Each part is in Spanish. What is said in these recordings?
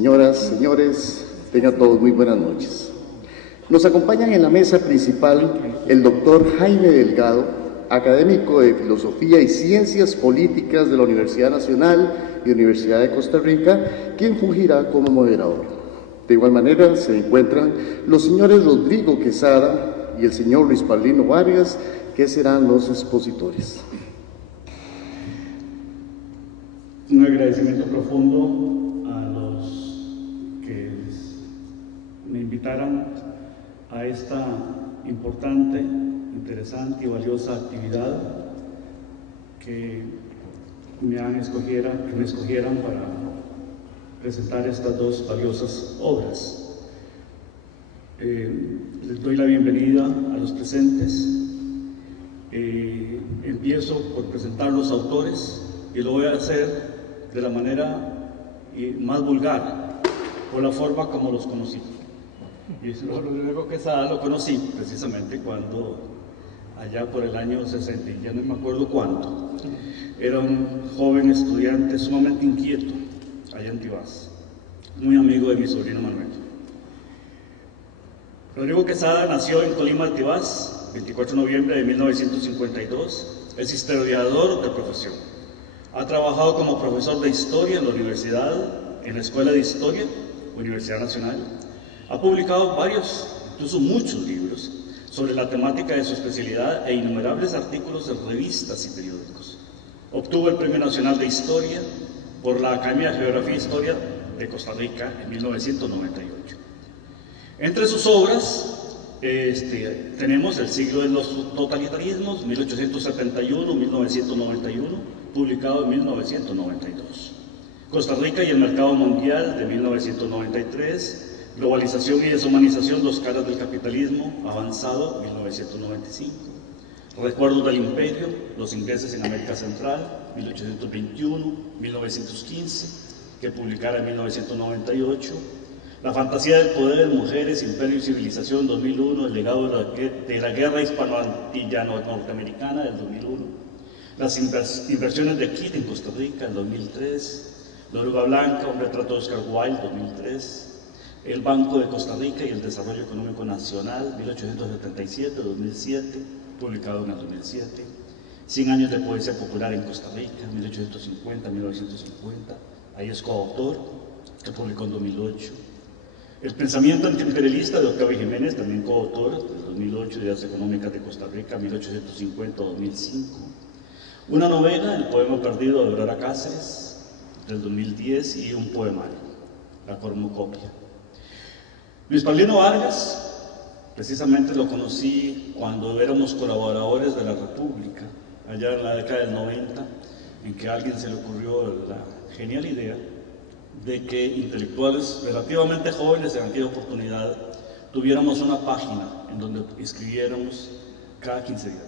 Señoras, señores, tengan todos muy buenas noches. Nos acompañan en la mesa principal el doctor Jaime Delgado, académico de Filosofía y Ciencias Políticas de la Universidad Nacional y Universidad de Costa Rica, quien fungirá como moderador. De igual manera se encuentran los señores Rodrigo Quesada y el señor Luis Paulino Vargas, que serán los expositores. Un agradecimiento profundo a los que me invitaran a esta importante, interesante y valiosa actividad que me escogieran para presentar estas dos valiosas obras. Les doy la bienvenida a los presentes. Empiezo por presentar los autores y lo voy a hacer de la manera más vulgar, por la forma como los conocí. Y Rodrigo Quesada lo conocí precisamente cuando, allá por el año 60, ya no me acuerdo cuánto, era un joven estudiante sumamente inquieto, allá en Tibás, muy amigo de mi sobrino Manuel. Rodrigo Quesada nació en Colima, Tibás, 24 de noviembre de 1952, es historiador de profesión. Ha trabajado como profesor de historia en la universidad, en la Escuela de Historia, Universidad Nacional. Ha publicado varios, incluso muchos libros sobre la temática de su especialidad e innumerables artículos en revistas y periódicos. Obtuvo el Premio Nacional de Historia por la Academia de Geografía e Historia de Costa Rica en 1998. Entre sus obras tenemos El siglo de los totalitarismos, 1871-1991, publicado en 1992. Costa Rica y el mercado mundial, de 1993. Globalización y deshumanización, dos caras del capitalismo avanzado, 1995. Recuerdos del imperio, los ingleses en América Central, 1821-1915, que publicara en 1998. La fantasía del poder, mujeres, imperio y civilización, 2001. El legado de la guerra hispano-norteamericana, del 2001. Las inversiones de Kidd en Costa Rica, el 2003. La oruga blanca, un retrato de Oscar Wilde, 2003. El Banco de Costa Rica y el Desarrollo Económico Nacional, 1877-2007, publicado en el 2007. 100 años de poesía popular en Costa Rica, 1850-1950. Ahí es coautor, que publicó en 2008. El pensamiento antiimperialista de Octavio Jiménez, también coautor, del 2008, Ideas Económicas de Costa Rica, 1850-2005. Una novela, El poema perdido de Aurora Cáceres, del 2010, y un poemario, La cornucopia. Luis Paulino Vargas, precisamente lo conocí cuando éramos colaboradores de la República, allá en la década del 90, en que a alguien se le ocurrió la genial idea de que intelectuales relativamente jóvenes en aquella oportunidad tuviéramos una página en donde escribiéramos cada 15 días.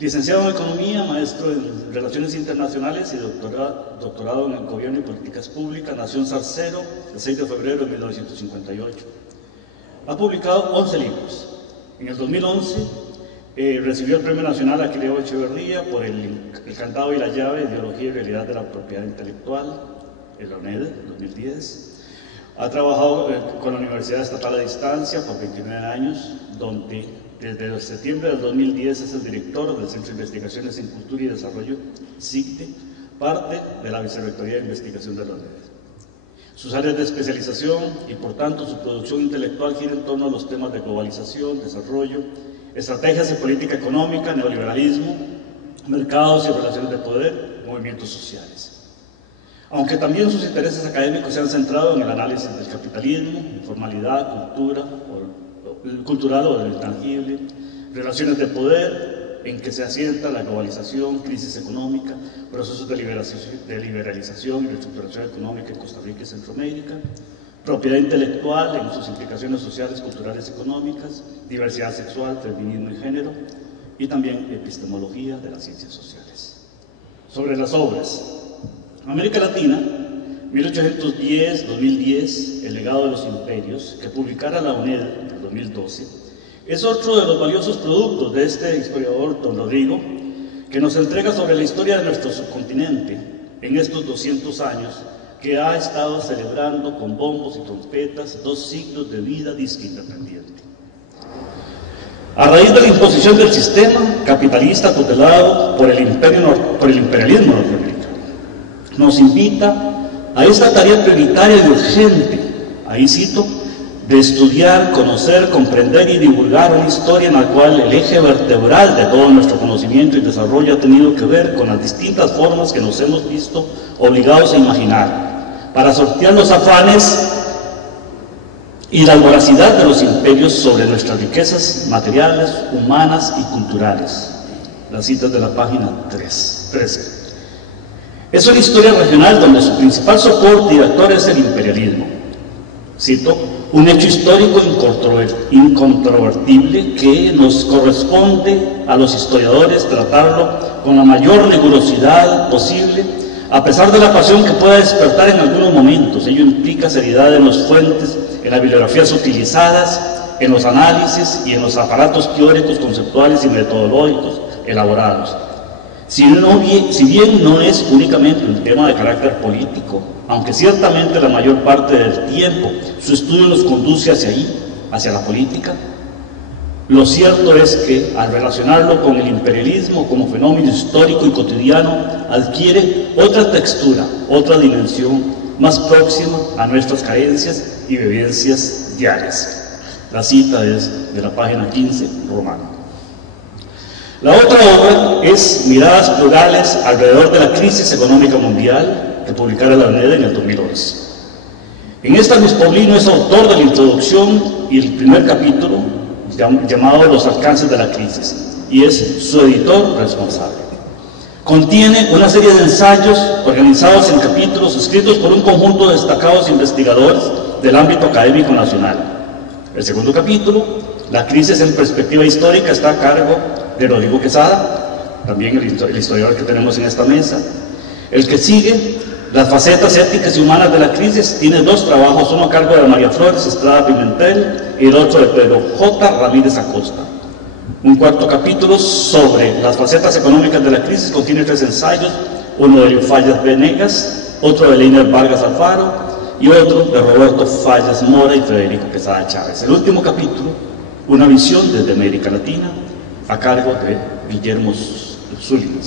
Licenciado en Economía, maestro en Relaciones Internacionales y doctorado en Gobierno y Políticas Públicas, nació en Zarcero el 6 de febrero de 1958. Ha publicado 11 libros. En el 2011 recibió el Premio Nacional Aquileo Echeverría por el Candado y la llave, Ideología y Realidad de la Propiedad Intelectual, el ONED, en 2010. Ha trabajado con la Universidad Estatal a Distancia por 29 años, donde desde septiembre del 2010 es el director del Centro de Investigaciones en Cultura y Desarrollo, CICTE, parte de la Vicerrectoría de Investigación de la ONED. Sus áreas de especialización y por tanto su producción intelectual gira en torno a los temas de globalización, desarrollo, estrategias de política económica, neoliberalismo, mercados y relaciones de poder, movimientos sociales. Aunque también sus intereses académicos se han centrado en el análisis del capitalismo, informalidad, cultural o del intangible, relaciones de poder en que se asienta la globalización, crisis económica, procesos de liberalización y reestructuración económica en Costa Rica y Centroamérica, propiedad intelectual en sus implicaciones sociales, culturales y económicas, diversidad sexual, feminismo y género, y también epistemología de las ciencias sociales. Sobre las obras, América Latina, 1810-2010, El legado de los imperios, que publicara la UNED en el 2012, es otro de los valiosos productos de este historiador, don Rodrigo, que nos entrega sobre la historia de nuestro subcontinente en estos 200 años que ha estado celebrando con bombos y trompetas 2 siglos de vida disque independiente. A raíz de la imposición del sistema capitalista tutelado por el imperialismo norteamericano, nos invita a esta tarea prioritaria y urgente, ahí cito, de estudiar, conocer, comprender y divulgar una historia en la cual el eje vertebral de todo nuestro conocimiento y desarrollo ha tenido que ver con las distintas formas que nos hemos visto obligados a imaginar, para sortear los afanes y la voracidad de los imperios sobre nuestras riquezas materiales, humanas y culturales. Las citas de la página 13. Es una historia regional donde su principal soporte y actor es el imperialismo. Cito, un hecho histórico incontrovertible que nos corresponde a los historiadores tratarlo con la mayor rigurosidad posible, a pesar de la pasión que pueda despertar en algunos momentos. Ello implica seriedad en las fuentes, en las bibliografías utilizadas, en los análisis y en los aparatos teóricos, conceptuales y metodológicos elaborados. Si bien no es únicamente un tema de carácter político, aunque ciertamente la mayor parte del tiempo su estudio nos conduce hacia ahí, hacia la política, lo cierto es que al relacionarlo con el imperialismo como fenómeno histórico y cotidiano, adquiere otra textura, otra dimensión más próxima a nuestras carencias y vivencias diarias. La cita es de la página 15, Romano. La otra obra es Miradas plurales alrededor de la crisis económica mundial, que publicara la UNED en el 2011. En esta Luis Paulino es autor de la introducción y el primer capítulo, llamado Los alcances de la crisis, y es su editor responsable. Contiene una serie de ensayos organizados en capítulos escritos por un conjunto de destacados investigadores del ámbito académico nacional. El segundo capítulo, La crisis en perspectiva histórica, está a cargo de Rodrigo Quesada, también el historiador que tenemos en esta mesa. El que sigue, Las facetas éticas y humanas de la crisis, tiene 2 trabajos, uno a cargo de María Flores Estrada Pimentel y el otro de Pedro J. Ramírez Acosta. Un cuarto capítulo sobre las facetas económicas de la crisis contiene 3 ensayos, uno de Fallas Venegas, otro de Leiner Vargas Alfaro y otro de Roberto Fallas Mora y Federico Quesada Chávez. El último capítulo, Una visión desde América Latina, a cargo de Guillermo Zúñiga.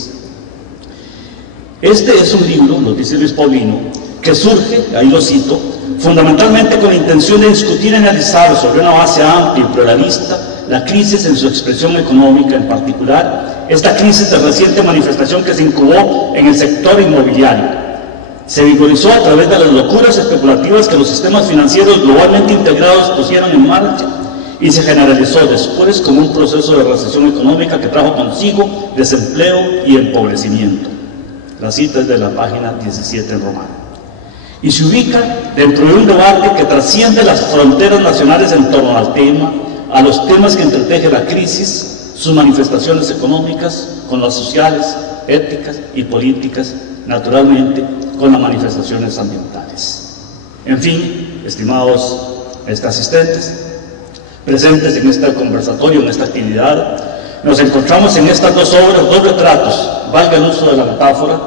Este es un libro, nos dice Luis Paulino, que surge, ahí lo cito, fundamentalmente con la intención de discutir y analizar sobre una base amplia y pluralista la crisis en su expresión económica, en particular esta crisis de reciente manifestación que se incubó en el sector inmobiliario. Se vigorizó a través de las locuras especulativas que los sistemas financieros globalmente integrados pusieron en marcha y se generalizó después como un proceso de recesión económica que trajo consigo desempleo y empobrecimiento. La cita es de la página 17 en Romano. Y se ubica dentro de un debate que trasciende las fronteras nacionales en torno al tema, a los temas que entreteje la crisis, sus manifestaciones económicas, con las sociales, éticas y políticas, naturalmente con las manifestaciones ambientales. En fin, estimados asistentes, presentes en este conversatorio, en esta actividad, nos encontramos en estas 2 obras, 2 retratos, valga el uso de la metáfora,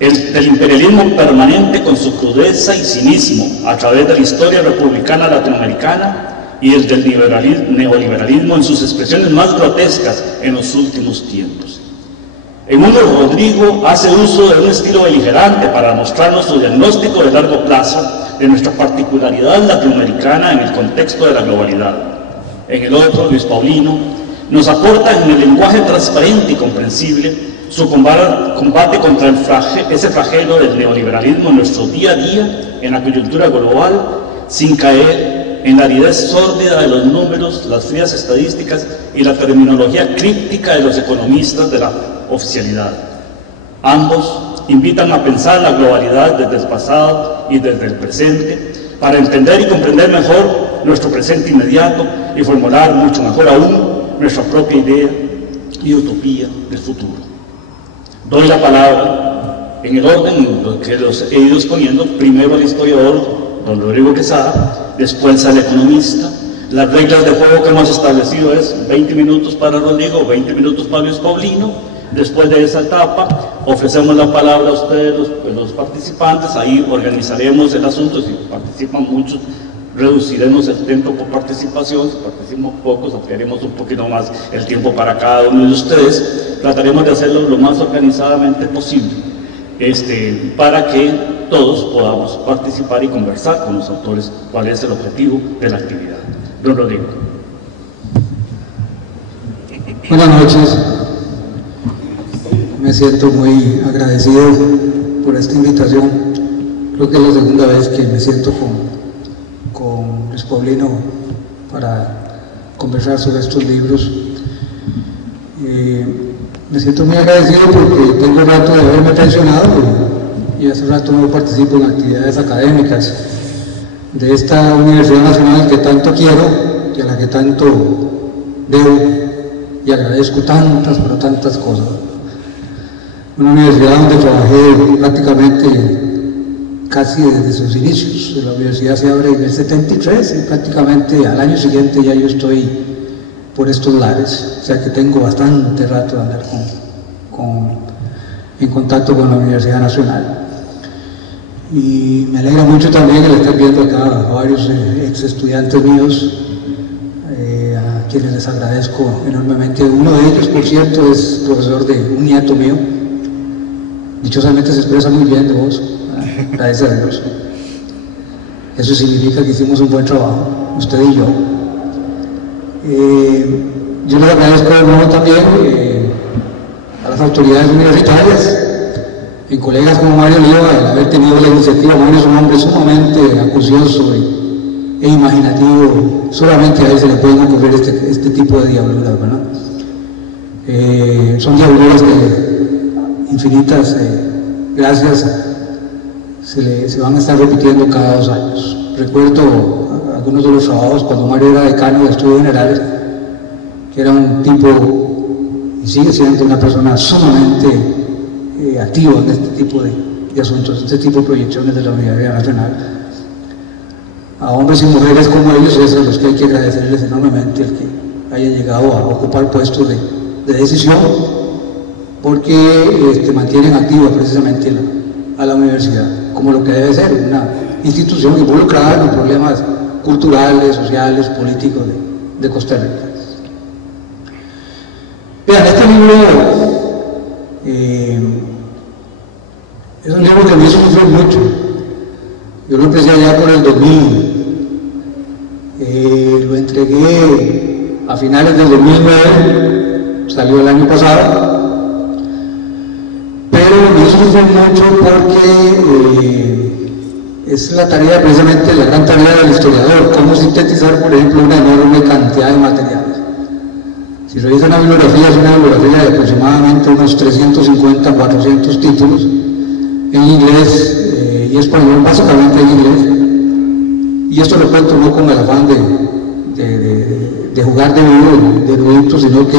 el del imperialismo permanente con su crudeza y cinismo a través de la historia republicana latinoamericana y el del neoliberalismo en sus expresiones más grotescas en los últimos tiempos. En uno, Rodrigo hace uso de un estilo beligerante para mostrarnos su diagnóstico de largo plazo de nuestra particularidad latinoamericana en el contexto de la globalidad. En el otro, Luis Paulino nos aporta en el lenguaje transparente y comprensible su combate contra ese flagelo del neoliberalismo en nuestro día a día, en la coyuntura global, sin caer en la aridez sórdida de los números, las frías estadísticas y la terminología críptica de los economistas de la oficialidad. Ambos invitan a pensar la globalidad desde el pasado y desde el presente, para entender y comprender mejor nuestro presente inmediato y formular mucho mejor aún nuestra propia idea y utopía del futuro. Doy la palabra en el orden que los he ido exponiendo, primero al historiador don Rodrigo Quesada, después al economista. Las reglas de juego que hemos establecido es 20 minutos para Rodrigo, 20 minutos para Luis Paulino. Después de esa etapa, ofrecemos la palabra a ustedes, los participantes, ahí organizaremos el asunto, si participan muchos, reduciremos el tiempo por participación, si participan pocos, ampliaremos un poquito más el tiempo para cada uno de ustedes, trataremos de hacerlo lo más organizadamente posible, para que todos podamos participar y conversar con los autores cuál es el objetivo de la actividad. Don Rodrigo. Buenas noches. Me siento muy agradecido por esta invitación. Creo que es la segunda vez que me siento con Luis Paulino para conversar sobre estos libros. Me siento muy agradecido porque tengo rato de haberme pensionado y hace rato no participo en actividades académicas de esta Universidad Nacional que tanto quiero y a la que tanto debo y agradezco tantas, pero tantas cosas. Una universidad donde trabajé prácticamente casi desde sus inicios. La universidad se abre en el 73 y prácticamente al año siguiente ya yo estoy por estos lares, o sea que tengo bastante rato de andar en contacto con la Universidad Nacional. Y me alegra mucho también el estar viendo acá a varios ex estudiantes míos, a quienes les agradezco enormemente. Uno de ellos, por cierto, es profesor de un nieto mío. Dichosamente se expresa muy bien de vos, gracias a Dios. Eso significa que hicimos un buen trabajo, usted y yo. Yo les agradezco de nuevo también a las autoridades universitarias, en colegas como Mario Oliva, el haber tenido la iniciativa. Mario es un hombre sumamente acucioso e imaginativo, solamente a él se le pueden ocurrir este tipo de diabluras, ¿verdad? Son diabluras que infinitas gracias se van a estar repitiendo cada 2 años. Recuerdo algunos de los trabajos cuando Mario era decano de estudios generales, que era un tipo y sigue siendo una persona sumamente activa en este tipo de asuntos, este tipo de proyecciones de la Universidad Nacional. A hombres y mujeres como ellos es a los que hay que agradecerles enormemente el que hayan llegado a ocupar puestos de decisión, porque mantienen activa precisamente a la universidad, como lo que debe ser una institución involucrada en los problemas culturales, sociales, políticos de Costa Rica. Vean, este libro es un libro que me hizo sufrir mucho. Yo lo empecé allá por el 2000, lo entregué a finales del 2009, salió el año pasado. Pero me hizo sufrir mucho porque es la tarea, precisamente la gran tarea del historiador, cómo sintetizar, por ejemplo, una enorme cantidad de materiales. Si revisan la bibliografía, es una bibliografía de aproximadamente unos 350, 400 títulos, en inglés y español, básicamente en inglés. Y esto lo cuento no con el afán de jugar de vivo, de erudito, sino que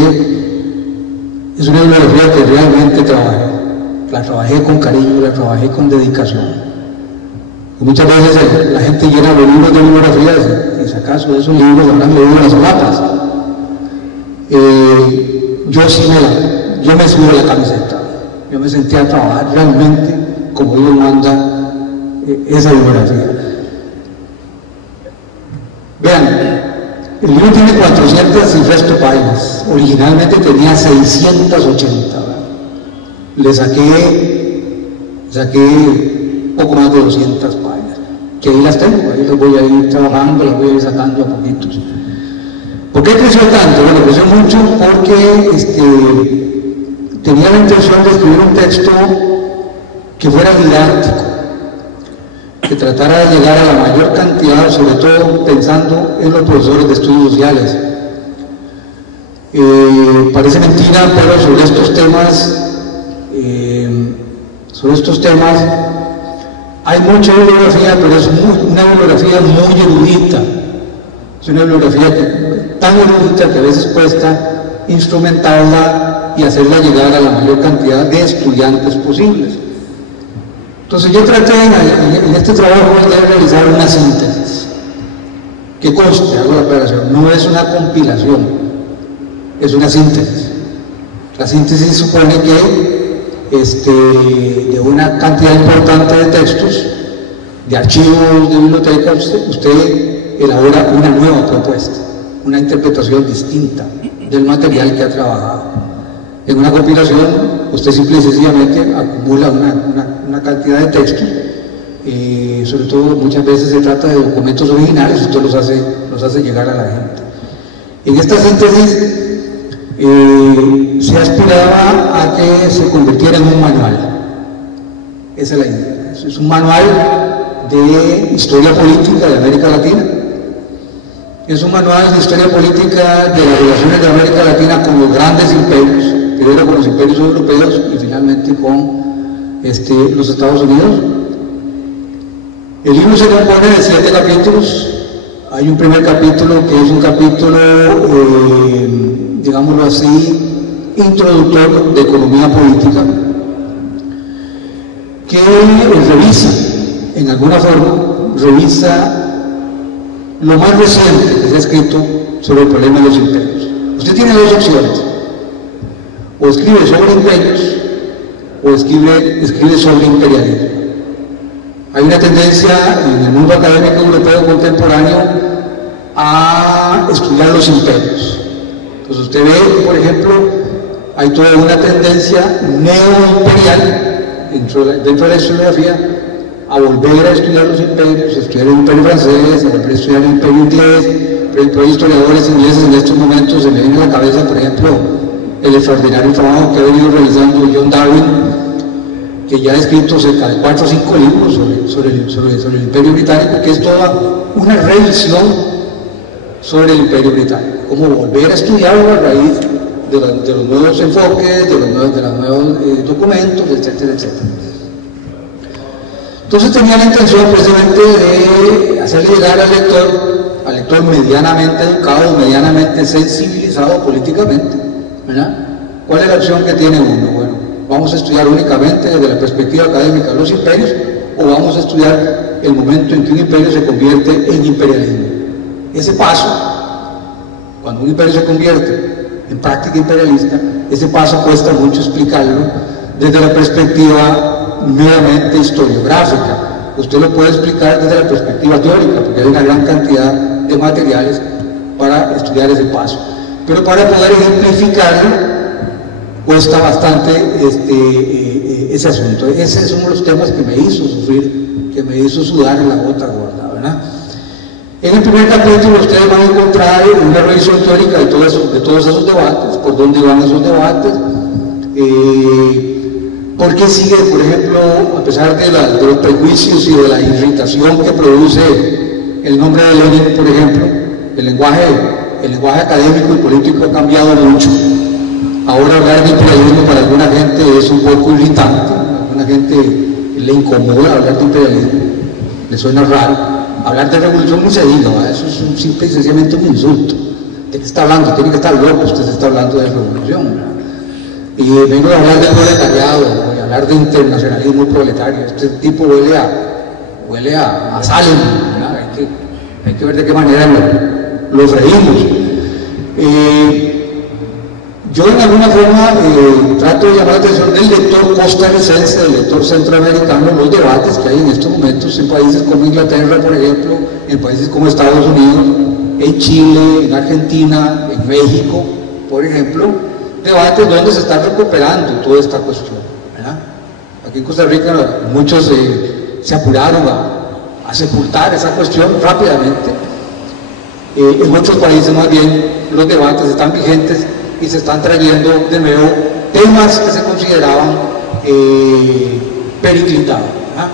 es una bibliografía que realmente trabajé. La trabajé con cariño, la trabajé con dedicación. Y muchas veces la gente llena los libros de bibliografías y si acaso de esos libros habrán leído las solapas. Yo me subí a la camiseta, yo me senté a trabajar realmente como Dios manda esa bibliografía. Vean, el libro tiene 400 y resto páginas, originalmente tenía 680. Le saqué poco más de 200 páginas, que ahí las tengo, ahí las voy a ir trabajando, las voy a ir sacando a poquitos. ¿Por qué creció tanto? Bueno, creció mucho porque tenía la intención de escribir un texto que fuera didáctico, que tratara de llegar a la mayor cantidad, sobre todo pensando en los profesores de estudios sociales. Parece mentira, pero sobre estos temas hay mucha bibliografía, pero es una bibliografía muy erudita. Es una bibliografía tan erudita que a veces cuesta instrumentarla y hacerla llegar a la mayor cantidad de estudiantes posibles. Entonces yo traté en este trabajo de realizar una síntesis, que conste, hago la aclaración, no es una compilación, es una síntesis. La síntesis supone que de una cantidad importante de textos, de archivos, de bibliotecas, usted elabora una nueva propuesta, una interpretación distinta del material que ha trabajado. En una compilación, usted simple y sencillamente acumula una cantidad de textos, sobre todo muchas veces se trata de documentos originales, usted los hace llegar a la gente. En esta síntesis se aspiraba a que se convirtiera en un manual. Esa es la idea. Es un manual de historia política de América Latina. Es un manual de historia política de las relaciones de América Latina con los grandes imperios, primero con los imperios europeos y finalmente con los Estados Unidos. El libro se compone de 7 capítulos. Hay un primer capítulo que es un capítulo, digámoslo así, introductor de economía política, que revisa, en alguna forma, lo más reciente que se ha escrito sobre el problema de los imperios. Usted tiene 2 opciones: o escribe sobre imperios o escribe sobre imperialismo. Hay una tendencia en el mundo académico europeo contemporáneo a estudiar los imperios. Entonces usted ve, por ejemplo, hay toda una tendencia neoimperial dentro de la historiografía a volver a estudiar los imperios, a estudiar el imperio francés, a volver a estudiar el imperio inglés. Por ejemplo, hay historiadores ingleses en estos momentos, se me viene a la cabeza, por ejemplo, el extraordinario trabajo que ha venido realizando John Darwin, que ya ha escrito cerca de 4 o 5 libros sobre el Imperio Británico, que es toda una revisión sobre el Imperio Británico, como volver a estudiarlo a raíz de los nuevos enfoques, de los nuevos documentos, etcétera, etcétera. Entonces tenía la intención precisamente de hacerle llegar al lector medianamente educado, medianamente sensibilizado políticamente, ¿verdad? ¿Cuál es la opción que tiene uno? Bueno, ¿vamos a estudiar únicamente desde la perspectiva académica los imperios o vamos a estudiar el momento en que un imperio se convierte en imperialismo? Ese paso, cuando un imperio se convierte en práctica imperialista, ese paso cuesta mucho explicarlo desde la perspectiva meramente historiográfica. Usted lo puede explicar desde la perspectiva teórica, porque hay una gran cantidad de materiales para estudiar ese paso. Pero para poder ejemplificarlo, cuesta bastante ese asunto. Ese es uno de los temas que me hizo sufrir, que me hizo sudar en la gota gorda, ¿verdad? En el primer capítulo ustedes van a encontrar una revisión teórica de todos esos debates, por dónde van esos debates, por qué sigue, por ejemplo, a pesar de los prejuicios y de la irritación que produce el nombre de Lenin, por ejemplo, el lenguaje académico y político ha cambiado mucho. Ahora hablar de imperialismo para alguna gente es un poco irritante, a alguna gente le incomoda hablar de imperialismo, le suena raro. Hablar de revolución no se diga, ¿verdad? Eso es simple y sencillamente un insulto. ¿De qué está hablando? Tiene que estar loco, usted se está hablando de revolución, ¿verdad? Y vengo a hablar de proletariado, voy a hablar de internacionalismo proletario. Este tipo huele a Salem, ¿verdad? Hay que ver de qué manera lo freímos. Yo en alguna forma trato de llamar la atención del lector costarricense, del lector centroamericano, los debates que hay en estos momentos en países como Inglaterra, por ejemplo, en países como Estados Unidos, en Chile, en Argentina, en México, por ejemplo, debates donde se está recuperando toda esta cuestión, ¿verdad? Aquí en Costa Rica muchos se apuraron a sepultar esa cuestión rápidamente. En otros países más bien los debates están vigentes y se están trayendo de nuevo temas que se consideraban periclitados, ¿verdad?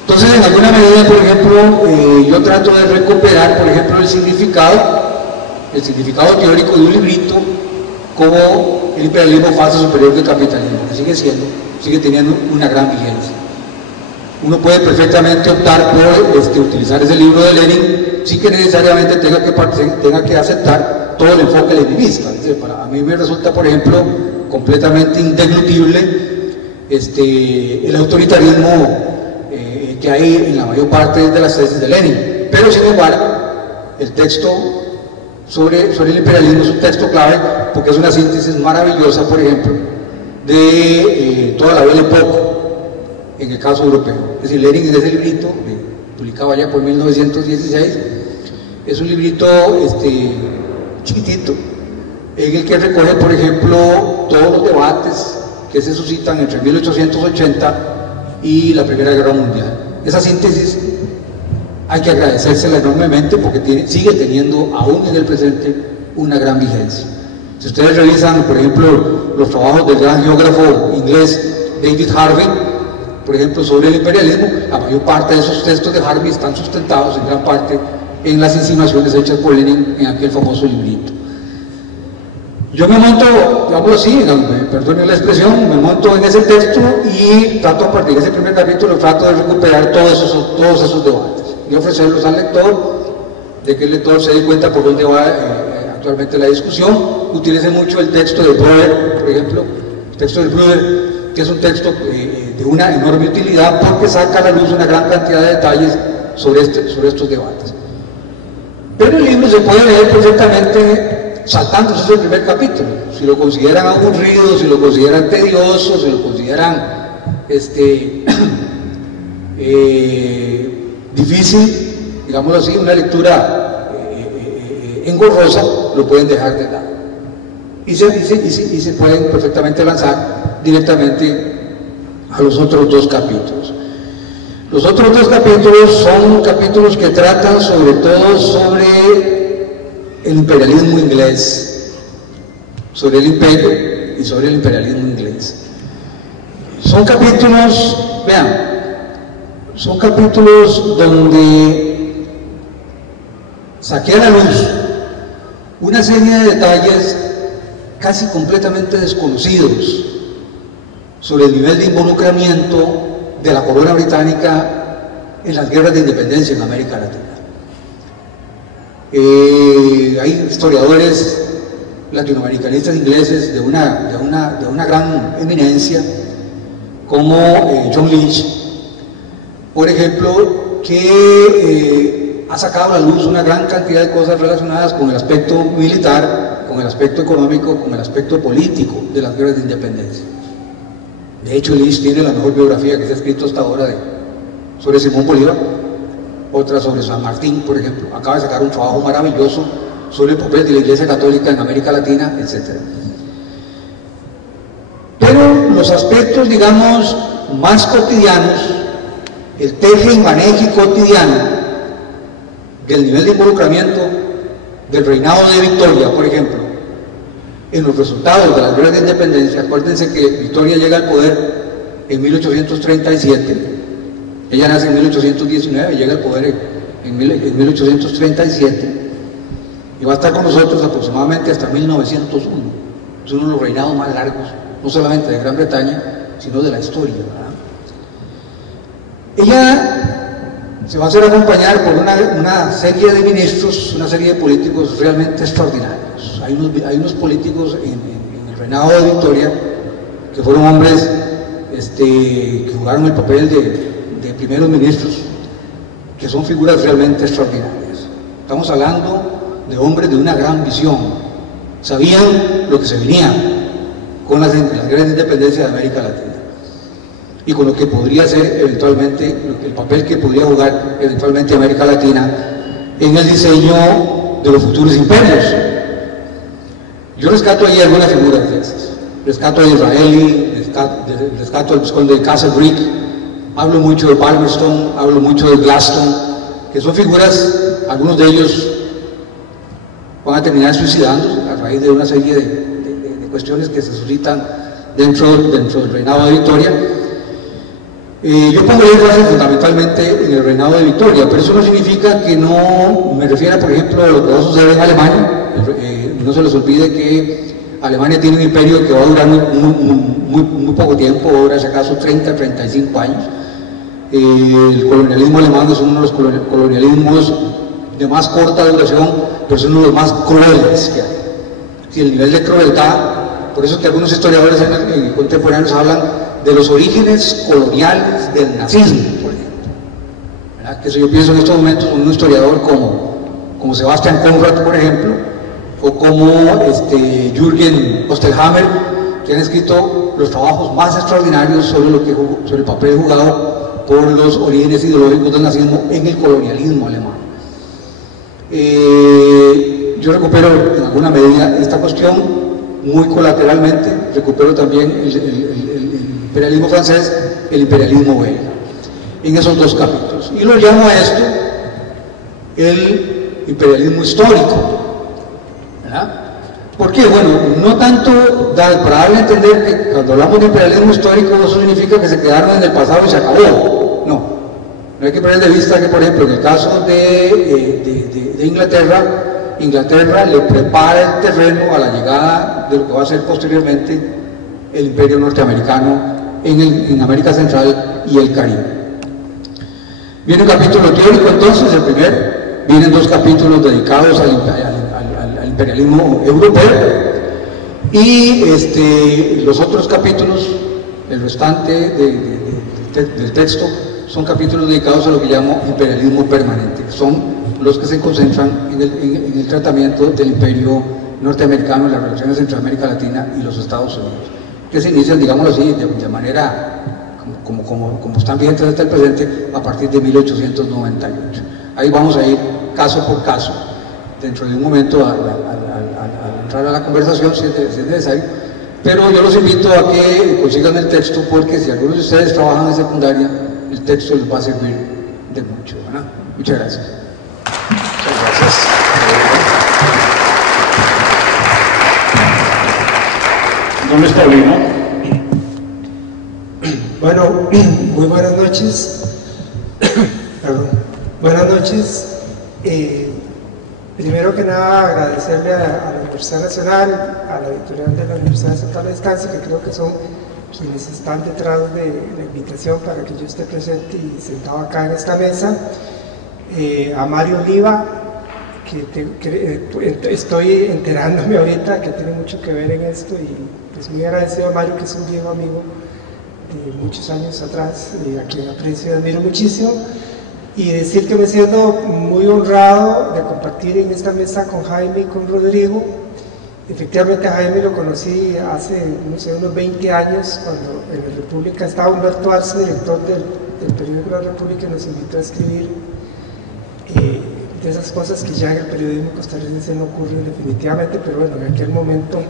Entonces, en alguna medida, por ejemplo, yo trato de recuperar, por ejemplo, el significado teórico de un librito como el imperialismo fase superior del capitalismo, que sigue teniendo una gran vigencia. Uno puede perfectamente optar por utilizar ese libro de Lenin sin que necesariamente tenga que aceptar todo el enfoque leninista. A mí me resulta, por ejemplo, completamente indiscutible el autoritarismo que hay en la mayor parte de las tesis de Lenin, pero sin embargo el texto sobre el imperialismo. Es un texto clave porque es una síntesis maravillosa, por ejemplo, de toda la Belle Époque en el caso europeo. Es decir, Lenin, en ese librito, publicado allá por 1916, es un librito chiquitito, en el que recoge, por ejemplo, todos los debates que se suscitan entre 1880 y la Primera Guerra Mundial. Esa síntesis hay que agradecérsela enormemente porque sigue teniendo, aún en el presente, una gran vigencia. Si ustedes revisan, por ejemplo, los trabajos del gran geógrafo inglés David Harvey, por ejemplo, sobre el imperialismo, la mayor parte de esos textos de Harvey están sustentados en gran parte en las insinuaciones hechas por Lenin en aquel famoso librito. Yo me monto, digámoslo así, perdone la expresión, me monto en ese texto y trato a partir de ese primer capítulo, trato de recuperar todos esos debates y ofrecerlos al lector, de que el lector se dé cuenta por dónde va actualmente la discusión. Utilice mucho el texto de Bruder, por ejemplo, el texto de Bruder, que es un texto de una enorme utilidad porque saca a la luz una gran cantidad de detalles sobre estos debates. Pero el libro se puede leer perfectamente saltándose el primer capítulo. Si lo consideran aburrido, si lo consideran tedioso, si lo consideran difícil, digámoslo así, una lectura engorrosa, lo pueden dejar de lado. Y se pueden perfectamente lanzar directamente a los otros dos capítulos. Los otros dos capítulos son capítulos que tratan sobre todo sobre el imperialismo inglés, sobre el imperio y sobre el imperialismo inglés. Son capítulos, vean, son capítulos donde saqué a la luz una serie de detalles casi completamente desconocidos sobre el nivel de involucramiento de la corona británica en las guerras de independencia en América Latina. Hay historiadores latinoamericanistas ingleses de una gran eminencia, como John Lynch, por ejemplo, que ha sacado a la luz una gran cantidad de cosas relacionadas con el aspecto militar, con el aspecto económico, con el aspecto político de las guerras de independencia. De hecho, Lynch tiene la mejor biografía que se ha escrito hasta ahora sobre Simón Bolívar, otra sobre San Martín, por ejemplo. Acaba de sacar un trabajo maravilloso sobre el papel de la Iglesia Católica en América Latina, etc. Pero los aspectos, digamos, más cotidianos, el teje y maneje cotidiano del nivel de involucramiento del reinado de Victoria, por ejemplo, en los resultados de las guerras de independencia. Acuérdense que Victoria llega al poder en 1837, ella nace en 1819, llega al poder en 1837 y va a estar con nosotros aproximadamente hasta 1901. Es uno de los reinados más largos, no solamente de Gran Bretaña, sino de la historia, ¿verdad? Ella se va a hacer acompañar por una serie de ministros, una serie de políticos realmente extraordinarios. Hay unos políticos en el reinado de Victoria que fueron hombres que jugaron el papel de primeros ministros, que son figuras realmente extraordinarias. Estamos hablando de hombres de una gran visión, sabían lo que se venía con las guerras de independencia de América Latina y con lo que podría ser eventualmente, el papel que podría jugar eventualmente América Latina en el diseño de los futuros imperios. Yo rescato ahí algunas figuras de esas. Rescato a Disraeli, rescato al vizconde de Castlereagh, hablo mucho de Palmerston, hablo mucho de Gladstone, que son figuras, algunos de ellos van a terminar suicidándose a raíz de una serie de cuestiones que se suscitan dentro del reinado de Victoria. Yo pongo el énfasis fundamentalmente en el reinado de Victoria, pero eso no significa que no me refiera, por ejemplo, a lo que va a suceder en Alemania. No se les olvide que Alemania tiene un imperio que va a durar muy poco tiempo, va a durar si acaso 30, 35 años. El colonialismo alemán es uno de los colonialismos de más corta duración, pero es uno de los más crueles que hay. Si el nivel de crueldad, por eso que algunos historiadores contemporáneos hablan de los orígenes coloniales del nazismo, por ejemplo, ¿verdad? Que eso yo pienso en estos momentos en un historiador como Sebastian Conrad, por ejemplo, o como Jürgen Osterhammer, que han escrito los trabajos más extraordinarios sobre el papel jugado por los orígenes ideológicos del nazismo en el colonialismo alemán. Yo recupero en alguna medida esta cuestión, muy colateralmente, recupero también el imperialismo francés, el imperialismo belga, en esos dos capítulos. Y lo llamo a esto el imperialismo histórico, ¿verdad? ¿Por qué? Bueno, no tanto para darle a entender que cuando hablamos de imperialismo histórico eso significa que se quedaron en el pasado y se acabó. No hay que perder de vista que, por ejemplo, en el caso de Inglaterra le prepara el terreno a la llegada de lo que va a ser posteriormente el imperio norteamericano en América Central y el Caribe. Viene un capítulo teórico entonces, el primero, vienen dos capítulos dedicados al imperialismo europeo, y los otros capítulos, el restante del texto, son capítulos dedicados a lo que llamo imperialismo permanente, que son los que se concentran en el tratamiento del imperio norteamericano en las relaciones entre América Latina y los Estados Unidos, que se inician, digámoslo así, de manera como están vigentes hasta el presente, a partir de 1898. Ahí vamos a ir caso por caso, dentro de un momento a entrar a la conversación si es necesario, pero yo los invito a que consigan el texto, porque si algunos de ustedes trabajan en secundaria, el texto les va a servir de mucho, ¿verdad? Muchas gracias. Muchas gracias. ¿Dónde está Paulino? Bueno, muy buenas noches. Perdón. Buenas noches. Primero que nada, agradecerle a la Universidad Nacional, a la editorial de la Universidad de Santa Distancia, que creo que son quienes están detrás de la invitación para que yo esté presente y sentado acá en esta mesa, a Mario Oliva, que estoy enterándome ahorita que tiene mucho que ver en esto, y pues muy agradecido a Mario, que es un viejo amigo de muchos años atrás, a quien aprecio y admiro muchísimo, y decir que me siento muy honrado de compartir en esta mesa con Jaime y con Rodrigo. Efectivamente, a Jaime lo conocí hace, no sé, unos 20 años, cuando en la República estaba Humberto Arce, director del periódico La República, y nos invitó a escribir de esas cosas que ya en el periodismo costarricense no ocurren definitivamente, pero bueno, en aquel momento,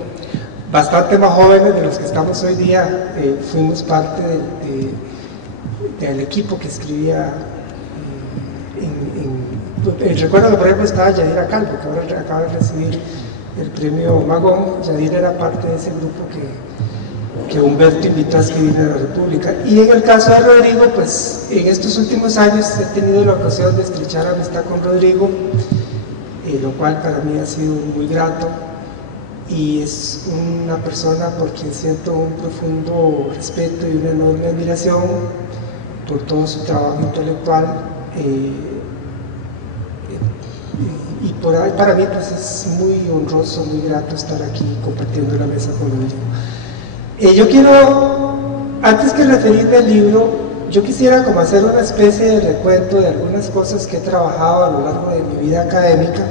bastante más jóvenes de los que estamos hoy día, fuimos parte del equipo que escribía. Recuerdo que por ejemplo estaba Yadira Calvo, que ahora acaba de recibir el premio Magón. Yadira era parte de ese grupo que Humberto invitó a escribir en la República. Y en el caso de Rodrigo, pues en estos últimos años he tenido la ocasión de estrechar amistad con Rodrigo, lo cual para mí ha sido muy grato, y es una persona por quien siento un profundo respeto y una enorme admiración por todo su trabajo intelectual. Y por ahí para mí pues es muy honroso, muy grato estar aquí compartiendo la mesa con Rodrigo. Yo quiero, antes que referir del libro, yo quisiera como hacer una especie de recuento de algunas cosas que he trabajado a lo largo de mi vida académica,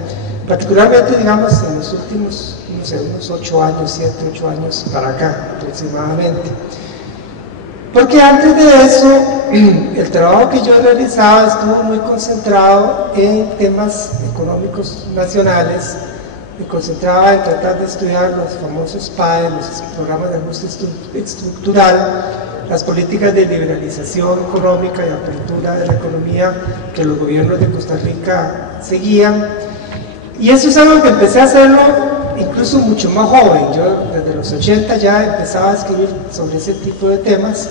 particularmente, digamos, en los últimos, no sé, unos 8 años, 7, 8 años para acá aproximadamente. Porque antes de eso, el trabajo que yo realizaba estuvo muy concentrado en temas económicos nacionales. Me concentraba en tratar de estudiar los famosos PAE, los programas de ajuste estructural, las políticas de liberalización económica y apertura de la economía que los gobiernos de Costa Rica seguían. Y eso es algo que empecé a hacerlo incluso mucho más joven. Yo desde los 80 ya empezaba a escribir sobre ese tipo de temas.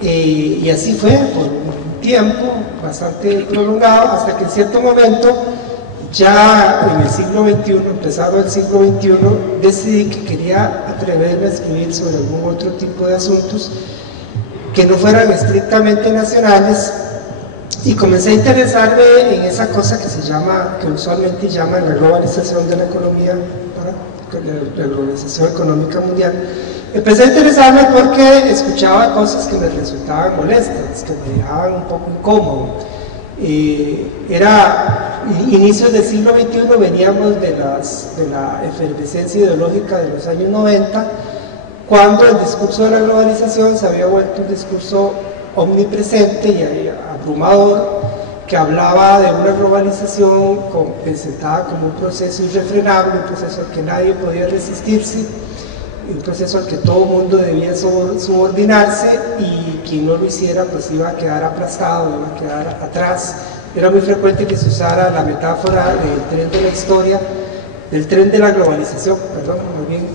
Y así fue por un tiempo bastante prolongado, hasta que en cierto momento, ya en el siglo XXI, empezado el siglo XXI, decidí que quería atreverme a escribir sobre algún otro tipo de asuntos que no fueran estrictamente nacionales, y comencé a interesarme en esa cosa que se llama, que usualmente llaman la globalización de la economía, la globalización económica mundial. Empecé a interesarme porque escuchaba cosas que me resultaban molestas, que me dejaban un poco incómodo. Era inicios del siglo XXI, veníamos de la efervescencia ideológica de los años 90, cuando el discurso de la globalización se había vuelto un discurso omnipresente y abrumador, que hablaba de una globalización presentada como un proceso irrefrenable, un proceso al que nadie podía resistirse, un proceso al que todo el mundo debía subordinarse, y quien no lo hiciera pues iba a quedar aplastado, iba a quedar atrás. Era muy frecuente que se usara la metáfora del tren de la historia, del tren de la globalización, perdón, muy bien,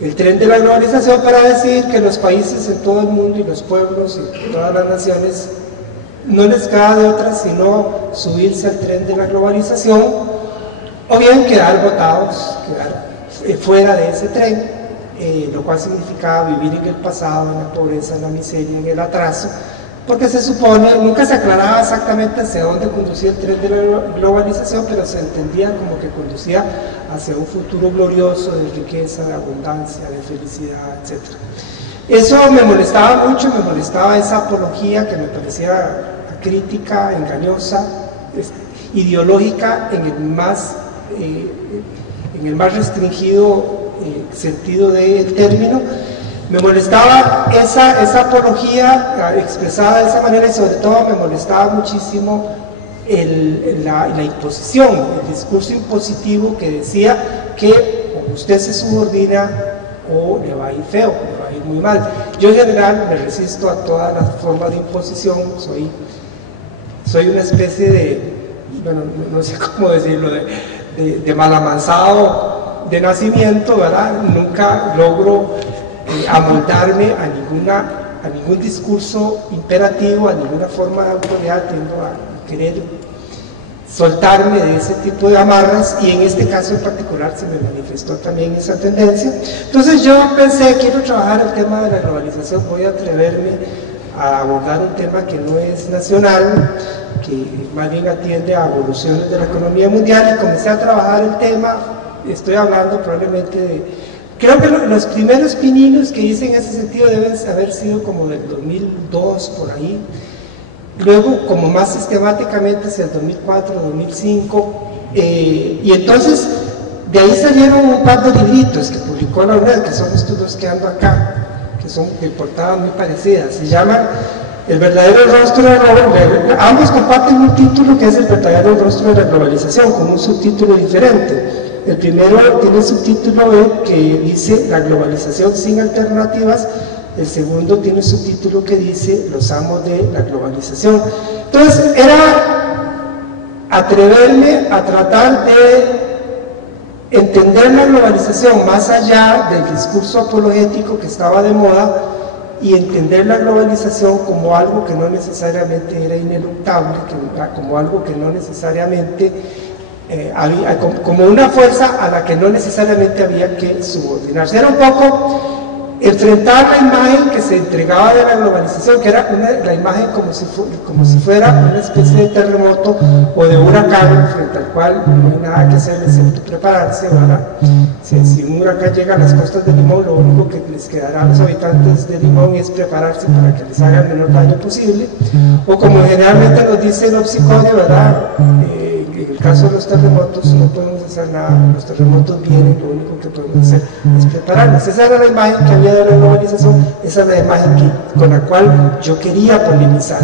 el tren de la globalización, para decir que los países en todo el mundo y los pueblos y todas las naciones no les queda de otra sino subirse al tren de la globalización, o bien quedar botados, quedar fuera de ese tren, lo cual significaba vivir en el pasado, en la pobreza, en la miseria, en el atraso, porque se supone, nunca se aclaraba exactamente hacia dónde conducía el tren de la globalización, pero se entendía como que conducía hacia un futuro glorioso de riqueza, de abundancia, de felicidad, etc. Eso me molestaba mucho, me molestaba esa apología que me parecía crítica, engañosa, ideológica en el más restringido sentido del término. Me molestaba esa apología expresada de esa manera, y sobre todo me molestaba muchísimo la imposición, el discurso impositivo que decía que o usted se subordina o le va a ir feo, le va a ir muy mal. Yo en general me resisto a todas las formas de imposición, soy una especie de, bueno, no sé cómo decirlo, de malamansado de nacimiento, ¿verdad? Nunca logro amoldarme a ningún discurso imperativo, a ninguna forma de autoridad. Tiendo a querer soltarme de ese tipo de amarras, y en este caso en particular se me manifestó también esa tendencia. Entonces yo pensé, quiero trabajar el tema de la globalización, voy a atreverme a abordar un tema que no es nacional, que más bien atiende a evoluciones de la economía mundial, y comencé a trabajar el tema. Estoy hablando probablemente creo que los primeros pininos que hice en ese sentido deben haber sido como del 2002, por ahí. Luego, como más sistemáticamente, hacia el 2004, 2005, y entonces de ahí salieron un par de libritos que publicó la UNED, que son estos dos que ando acá, que son de portadas muy parecidas. Se llaman El verdadero rostro de la globalización. Ambos comparten un título que es El verdadero rostro de la globalización, con un subtítulo diferente. El primero tiene el subtítulo que dice La globalización sin alternativas. El segundo tiene un subtítulo que dice Los amos de la globalización. Entonces era atreverme a tratar de entender la globalización más allá del discurso apologético que estaba de moda, y entender la globalización como algo que no necesariamente era ineluctable, como algo que no necesariamente como una fuerza a la que no necesariamente había que subordinarse. Era un poco enfrentar la imagen que se entregaba de la globalización, que era la imagen como si fuera una especie de terremoto o de huracán, frente al cual no hay nada que hacer excepto prepararse, ¿verdad? Si un huracán llega a las costas de Limón, lo único que les quedará a los habitantes de Limón es prepararse para que les haga el menor daño posible, o como generalmente nos dice el psicodio, ¿verdad? En el caso de los terremotos no podemos hacer nada, los terremotos vienen, lo único que podemos hacer es prepararnos. Esa era la imagen que había de la globalización, esa es la imagen con la cual yo quería polemizar,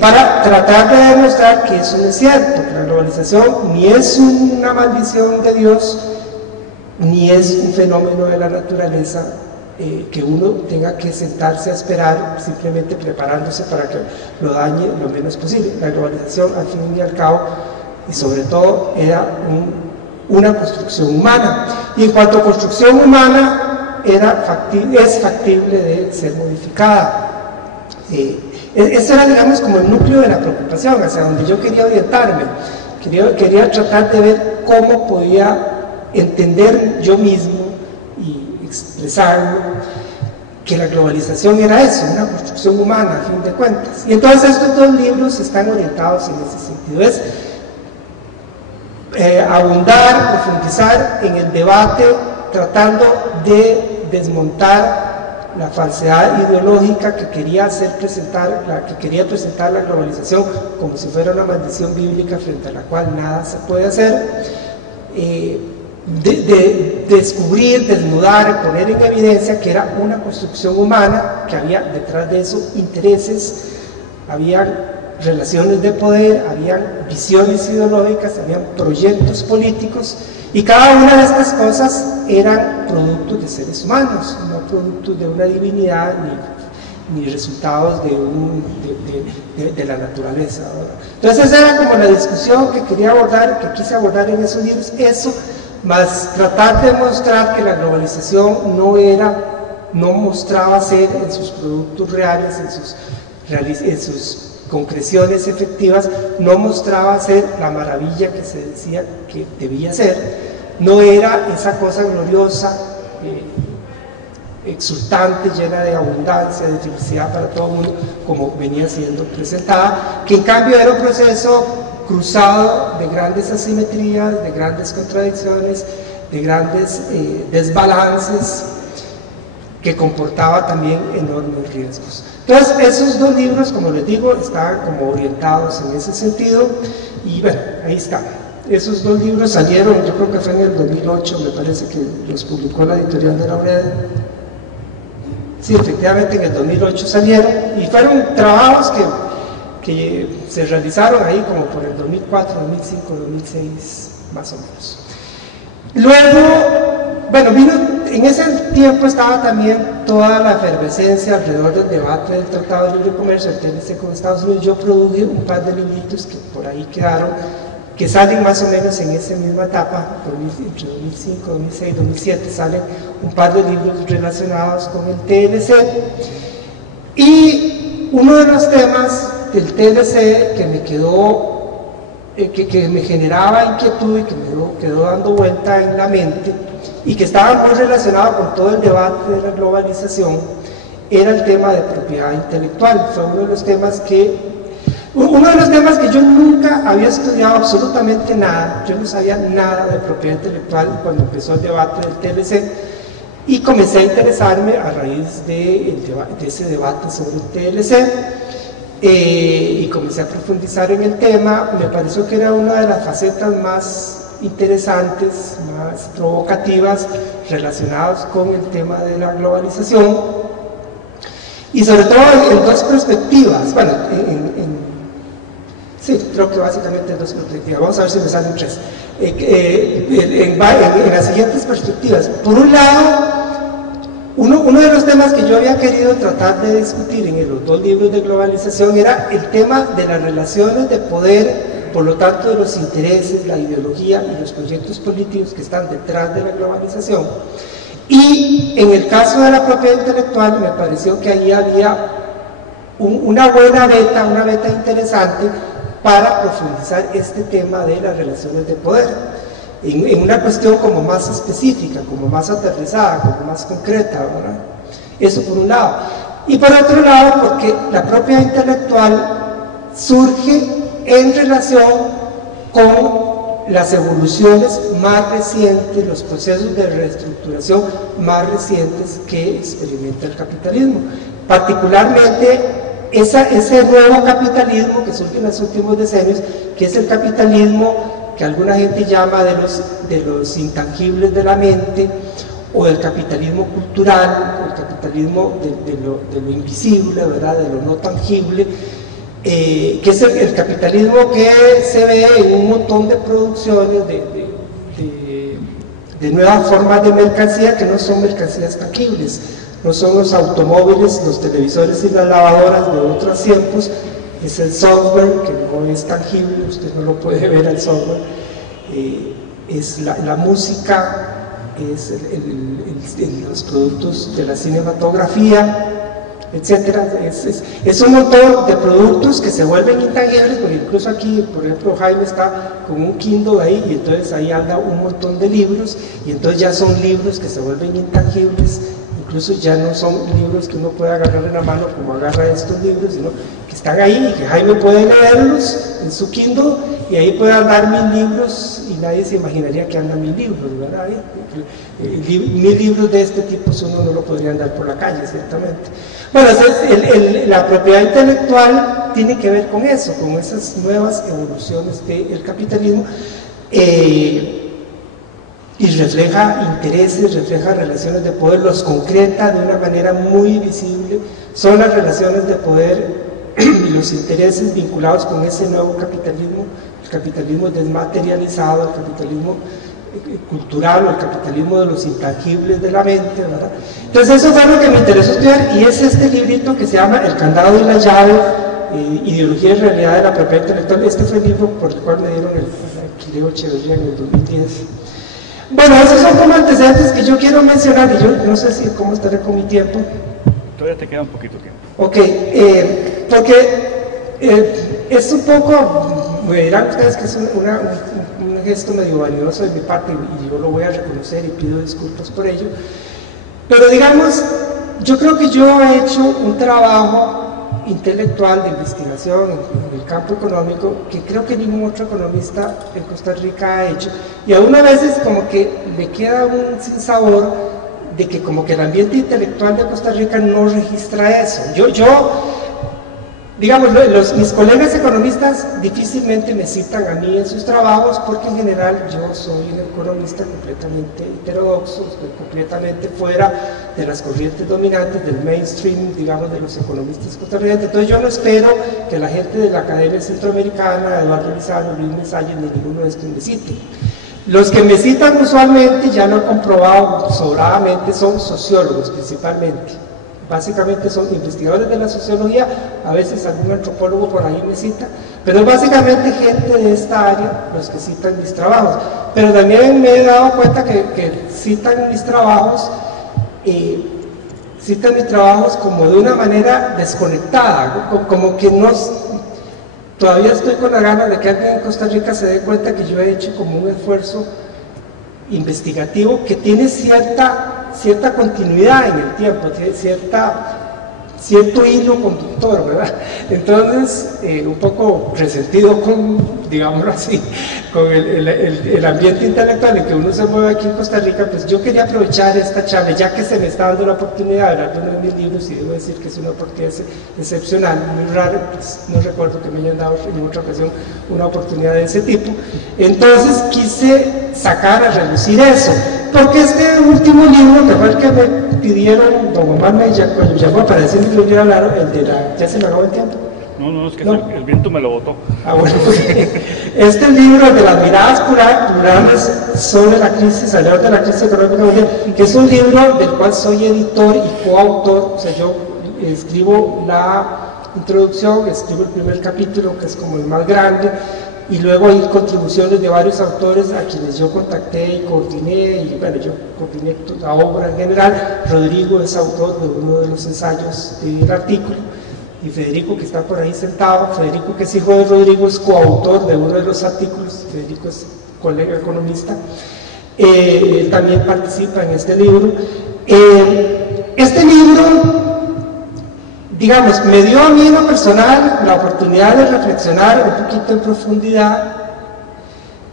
para tratar de demostrar que eso no es cierto, que la globalización ni es una maldición de Dios, ni es un fenómeno de la naturaleza que uno tenga que sentarse a esperar, simplemente preparándose para que lo dañe lo menos posible. La globalización, al fin y al cabo, y sobre todo, era una construcción humana, y en cuanto a construcción humana es factible de ser modificada. Ese era, digamos, como el núcleo de la preocupación, hacia donde yo quería orientarme. Quería tratar de ver cómo podía entender yo mismo y expresarlo, que la globalización era eso, una construcción humana, a fin de cuentas. Y entonces estos dos libros están orientados en ese sentido. Es abundar, profundizar en el debate, tratando de desmontar la falsedad ideológica que quería presentar la globalización como si fuera una maldición bíblica frente a la cual nada se puede hacer, de descubrir, desnudar, poner en evidencia que era una construcción humana, que había detrás de eso intereses, había relaciones de poder, habían visiones ideológicas, habían proyectos políticos, y cada una de estas cosas eran productos de seres humanos, no productos de una divinidad ni resultados de la naturaleza. Entonces esa era como la discusión que quería abordar, que quise abordar en esos libros, eso, más tratar de mostrar que la globalización no mostraba ser en sus productos reales, en sus concreciones efectivas, no mostraba ser la maravilla que se decía que debía ser, no era esa cosa gloriosa, exultante, llena de abundancia, de felicidad para todo el mundo, como venía siendo presentada, que en cambio era un proceso cruzado de grandes asimetrías, de grandes contradicciones, de grandes desbalances, que comportaba también enormes riesgos. Entonces, esos dos libros, como les digo, estaban como orientados en ese sentido, y bueno, ahí están. Esos dos libros salieron, yo creo que fue en el 2008, me parece que los publicó la editorial de la UNED. Sí, efectivamente en el 2008 salieron, y fueron trabajos que se realizaron ahí como por el 2004, 2005, 2006, más o menos. Luego, bueno, en ese tiempo estaba también toda la efervescencia alrededor del debate del Tratado de Libre Comercio, el TLC con Estados Unidos. Yo produje un par de libritos que por ahí quedaron, que salen más o menos en esa misma etapa, entre 2005, 2006, 2007, salen un par de libros relacionados con el TLC. Y uno de los temas del TLC que me quedó, que me generaba inquietud y que me quedó dando vuelta en la mente, y que estaba muy relacionado con todo el debate de la globalización, era el tema de propiedad intelectual. Fue uno de los temas que yo nunca había estudiado absolutamente nada. Yo no sabía nada de propiedad intelectual cuando empezó el debate del TLC, y comencé a interesarme a raíz de ese debate sobre el TLC, y comencé a profundizar en el tema. Me pareció que era una de las facetas más interesantes, más provocativas, relacionadas con el tema de la globalización, y sobre todo en dos perspectivas. Bueno, sí, creo que básicamente en dos perspectivas. Vamos a ver si me salen tres. En las siguientes perspectivas. Por un lado, uno de los temas que yo había querido tratar de discutir en los dos libros de globalización era el tema de las relaciones de poder, por lo tanto de los intereses, la ideología y los proyectos políticos que están detrás de la globalización. Y en el caso de la propiedad intelectual me pareció que ahí había una beta interesante para profundizar este tema de las relaciones de poder, en una cuestión como más específica, como más aterrizada, como más concreta, ¿verdad? Eso por un lado. Y por otro lado, porque la propiedad intelectual surge en relación con las evoluciones más recientes, los procesos de reestructuración más recientes que experimenta el capitalismo. Particularmente ese nuevo capitalismo que surge en los últimos decenios, que es el capitalismo que alguna gente llama de los intangibles de la mente, o del capitalismo cultural, el capitalismo de lo invisible, ¿verdad?, de lo no tangible, que es el capitalismo que se ve en un montón de producciones de nuevas formas de mercancía que no son mercancías tangibles, no son los automóviles, los televisores y las lavadoras de otros tiempos. Es el software, que no es tangible, usted no lo puede ver al software, es la música, es los productos de la cinematografía, etc. Es un montón de productos que se vuelven intangibles, porque incluso aquí, por ejemplo, Jaime está con un Kindle ahí, y entonces ahí anda un montón de libros, y entonces ya son libros que se vuelven intangibles, incluso ya no son libros que uno puede agarrar en la mano como agarra estos libros, sino que están ahí y que Jaime puede leerlos en su Kindle y ahí puede andar 1000 libros y nadie se imaginaría que andan 1000 libros, ¿verdad? 1000 libros de este tipo uno no lo podría andar por la calle, ciertamente. Bueno, entonces la propiedad intelectual tiene que ver con eso, con esas nuevas evoluciones del capitalismo. Y refleja intereses, refleja relaciones de poder, los concreta de una manera muy visible, son las relaciones de poder y los intereses vinculados con ese nuevo capitalismo, el capitalismo desmaterializado, el capitalismo cultural o el capitalismo de los intangibles de la mente, ¿verdad? Entonces eso fue lo que me interesó estudiar y es este librito que se llama El candado y la llave, ideología y realidad de la propiedad intelectual. Este fue el libro por el cual me dieron el Quireo Echeverría en el 2010. Bueno, esos son como antecedentes que yo quiero mencionar y yo no sé si cómo estaré con mi tiempo. Todavía te queda un poquito tiempo. Ok, porque es un poco, me dirán ustedes que es un gesto medio vanidoso de mi parte y yo lo voy a reconocer y pido disculpas por ello, pero digamos, yo creo que yo he hecho un trabajo intelectual de investigación en el campo económico que creo que ningún otro economista en Costa Rica ha hecho y aún a veces como que me queda un sinsabor de que como que el ambiente intelectual de Costa Rica no registra eso. Digamos, mis colegas economistas difícilmente me citan a mí en sus trabajos porque en general yo soy un economista completamente heterodoxo, estoy completamente fuera de las corrientes dominantes del mainstream, digamos, de los economistas costarricenses. Entonces yo no espero que la gente de la Academia Centroamericana, Eduardo Lizano, Luis Mesalle, ni ninguno de estos me cite. Los que me citan usualmente, ya lo he comprobado sobradamente, son sociólogos principalmente. Básicamente son investigadores de la sociología, a veces algún antropólogo por ahí me cita, pero es básicamente gente de esta área los que citan mis trabajos. Pero también me he dado cuenta que citan mis trabajos como de una manera desconectada, como que no... Todavía estoy con la gana de que alguien en Costa Rica se dé cuenta que yo he hecho como un esfuerzo investigativo que tiene cierta continuidad en el tiempo, tiene cierto hilo conductor, ¿verdad? Entonces, un poco resentido con, digámoslo así, con el ambiente intelectual en que uno se mueve aquí en Costa Rica, pues yo quería aprovechar esta charla, ya que se me está dando la oportunidad de hablar de uno de mis libros, y debo decir que es una oportunidad excepcional, muy rara, pues no recuerdo que me hayan dado en otra ocasión una oportunidad de ese tipo. Entonces quise sacar a relucir eso, porque este último libro, que fue el que me pidieron, don Omar me llamó para decirme que lo hubiera hablado, el de la... ¿Ya se me acabó el tiempo? No, es que el viento me lo botó. Ah, bueno, pues, este libro de las miradas plurales sobre la crisis, alrededor de la crisis económica mundial, que es un libro del cual soy editor y coautor, o sea, yo escribo la introducción, escribo el primer capítulo, que es como el más grande, y luego hay contribuciones de varios autores a quienes yo contacté y coordiné, y bueno, yo coordiné la obra en general. Rodrigo es autor de uno de los ensayos del artículo, y Federico, que está por ahí sentado, Federico, que es hijo de Rodrigo, es coautor de uno de los artículos. Federico es colega economista, él también participa en este libro. Este libro, digamos, me dio a mí en lo personal la oportunidad de reflexionar un poquito en profundidad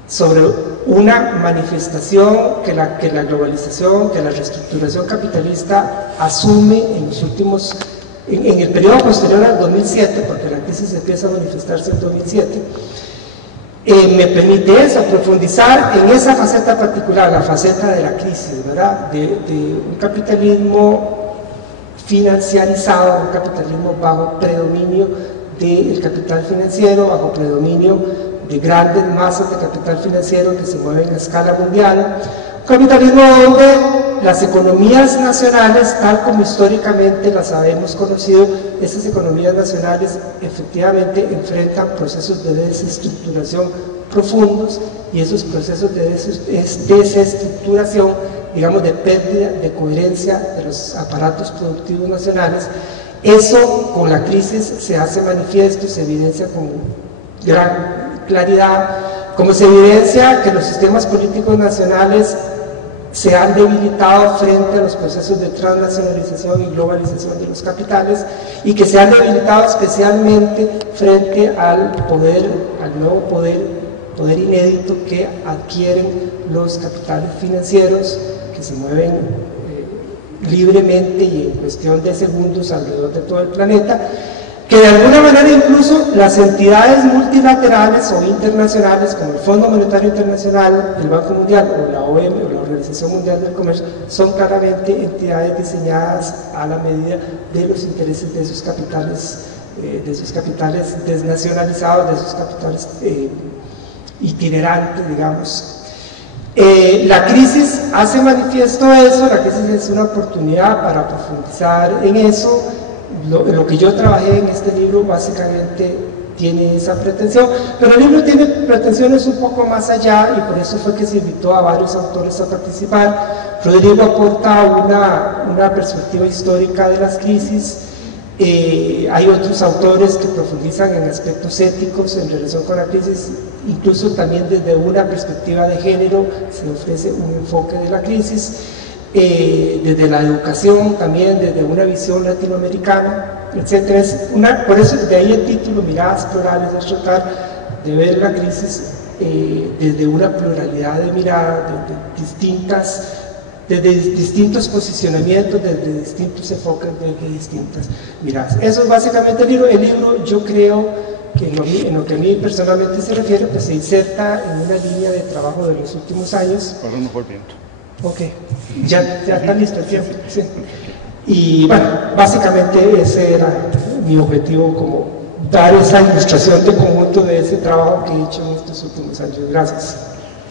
sobre una manifestación que la globalización, que la reestructuración capitalista asume en los últimos, en el periodo posterior al 2007, porque la crisis empieza a manifestarse en 2007, me permite eso, profundizar en esa faceta particular, la faceta de la crisis, ¿verdad? De un capitalismo financiarizado, un capitalismo bajo predominio del capital financiero, bajo predominio de grandes masas de capital financiero que se mueven a escala mundial, un capitalismo donde las economías nacionales, tal como históricamente las habemos conocido, esas economías nacionales efectivamente enfrentan procesos de desestructuración profundos, y esos procesos de desestructuración, digamos, de pérdida de coherencia de los aparatos productivos nacionales, eso con la crisis se hace manifiesto, se evidencia con gran claridad, como se evidencia que los sistemas políticos nacionales se han debilitado frente a los procesos de transnacionalización y globalización de los capitales, y que se han debilitado especialmente frente al nuevo poder inédito que adquieren los capitales financieros, que se mueven libremente y en cuestión de segundos alrededor de todo el planeta, que de alguna manera incluso las entidades multilaterales o internacionales como el Fondo Monetario Internacional, el Banco Mundial o la OMS o la Organización Mundial del Comercio son claramente entidades diseñadas a la medida de los intereses de esos capitales desnacionalizados, de esos capitales itinerantes, digamos. La crisis hace manifiesto eso, la crisis es una oportunidad para profundizar en eso. Lo que yo trabajé en este libro básicamente tiene esa pretensión, pero el libro tiene pretensiones un poco más allá, y por eso fue que se invitó a varios autores a participar. Rodrigo aporta una perspectiva histórica de las crisis. Hay otros autores que profundizan en aspectos éticos en relación con la crisis, incluso también desde una perspectiva de género se ofrece un enfoque de la crisis, desde la educación también, desde una visión latinoamericana, etc. Por eso de ahí el título Miradas Plurales, es tratar de ver la crisis desde una pluralidad de miradas, desde distintos posicionamientos, desde distintos enfoques, desde distintas miradas. Eso es básicamente el libro. El libro, yo creo que en lo que a mí personalmente se refiere, pues se inserta en una línea de trabajo de los últimos años. Ok, ya está listo el tiempo. Sí. Y bueno, básicamente ese era mi objetivo, como dar esa ilustración de conjunto de ese trabajo que he hecho en estos últimos años. Gracias.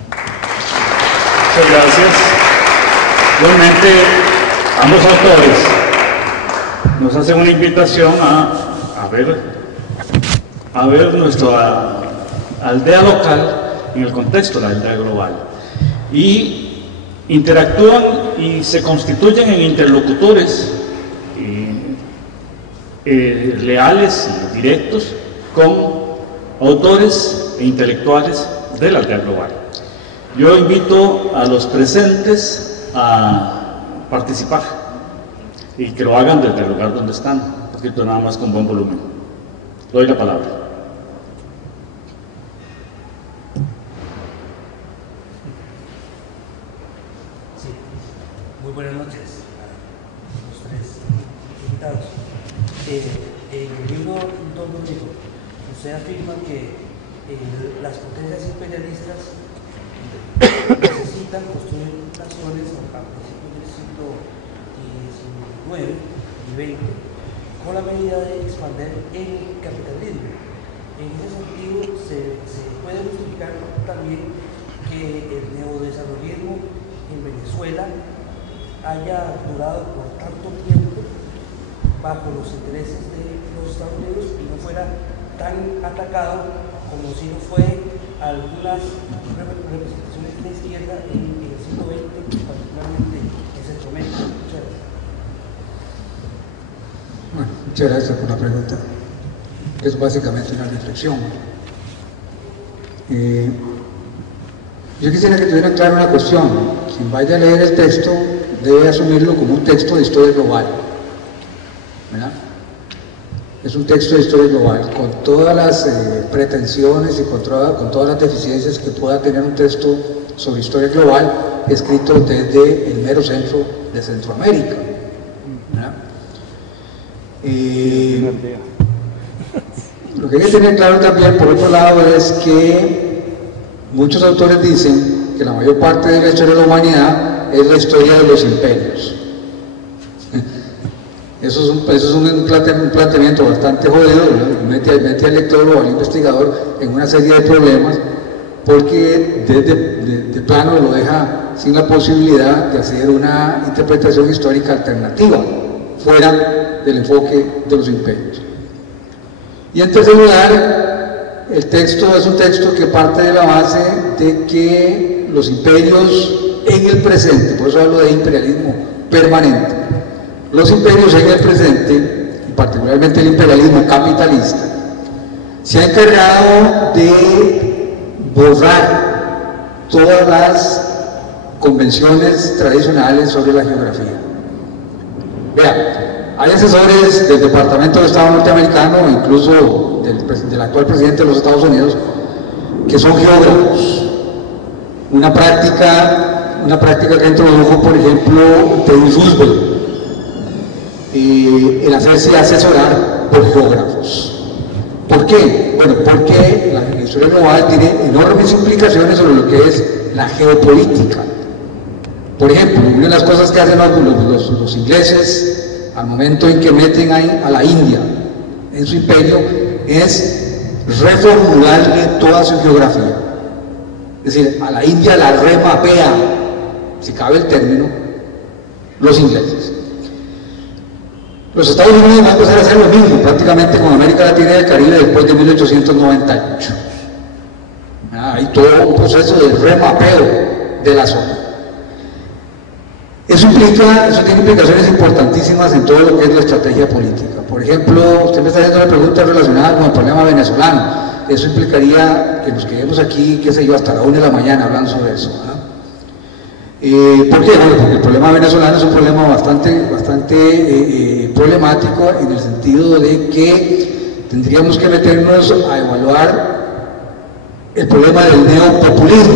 Muchas gracias. Igualmente, ambos autores nos hacen una invitación a ver nuestra aldea local en el contexto de la aldea global, y interactúan y se constituyen en interlocutores leales y directos con autores e intelectuales de la aldea global. Yo invito a los presentes a participar y que lo hagan desde el lugar donde están, escrito nada más con buen volumen. Doy la palabra. Sí, muy buenas noches a los tres invitados. En el libro Don Rodrigo, usted afirma que las potencias imperialistas necesitan construir naciones a principios del siglo XIX y XX con la medida de expandir el capitalismo. En ese sentido, se puede justificar también que el neodesarrollismo en Venezuela haya durado por tanto tiempo bajo los intereses de los Estados Unidos y no fuera tan atacado como si lo fue algunas representaciones de izquierda en el siglo XX, particularmente en Centroamérica. Muchas gracias. Bueno, muchas gracias por la pregunta. Es básicamente una reflexión. Yo quisiera que tuviera clara una cuestión. Quien vaya a leer el texto debe asumirlo como un texto de historia global, ¿verdad? Es un texto de historia global, con todas las pretensiones y con todas las deficiencias que pueda tener un texto sobre historia global escrito desde el mero centro de Centroamérica, ¿verdad? Lo que hay que tener claro también, por otro lado, es que muchos autores dicen que la mayor parte de la historia de la humanidad es la historia de los imperios. Eso es un planteamiento bastante jodido, ¿no? mete al lector o al investigador en una serie de problemas, porque de plano lo deja sin la posibilidad de hacer una interpretación histórica alternativa, fuera del enfoque de los imperios. Y en tercer lugar, el texto es un texto que parte de la base de que los imperios en el presente, por eso hablo de imperialismo permanente, los imperios en el presente, y particularmente el imperialismo capitalista, se ha encargado de borrar todas las convenciones tradicionales sobre la geografía. Vean, hay asesores del Departamento de Estado norteamericano, incluso del actual presidente de los Estados Unidos, que son geógrafos. Una práctica que introdujo, por ejemplo, Teddy Roosevelt, el hacerse asesorar por geógrafos. ¿Por qué? Bueno, porque la historia global tiene enormes implicaciones sobre lo que es la geopolítica. Por ejemplo, una de las cosas que hacen los ingleses al momento en que meten a la India en su imperio es reformularle toda su geografía. Es decir, a la India la remapean, si cabe el término, los ingleses. Los Estados Unidos van a empezar a hacer lo mismo prácticamente con América Latina y el Caribe después de 1898. Hay todo un proceso de remapeo de la zona. Eso tiene implicaciones importantísimas en todo lo que es la estrategia política. Por ejemplo, usted me está haciendo una pregunta relacionada con el problema venezolano. Eso implicaría que nos quedemos aquí, qué sé yo, hasta la 1 de la mañana hablando sobre eso. ¿Por qué? Bueno, porque el problema venezolano es un problema bastante problemático en el sentido de que tendríamos que meternos a evaluar el problema del neopopulismo.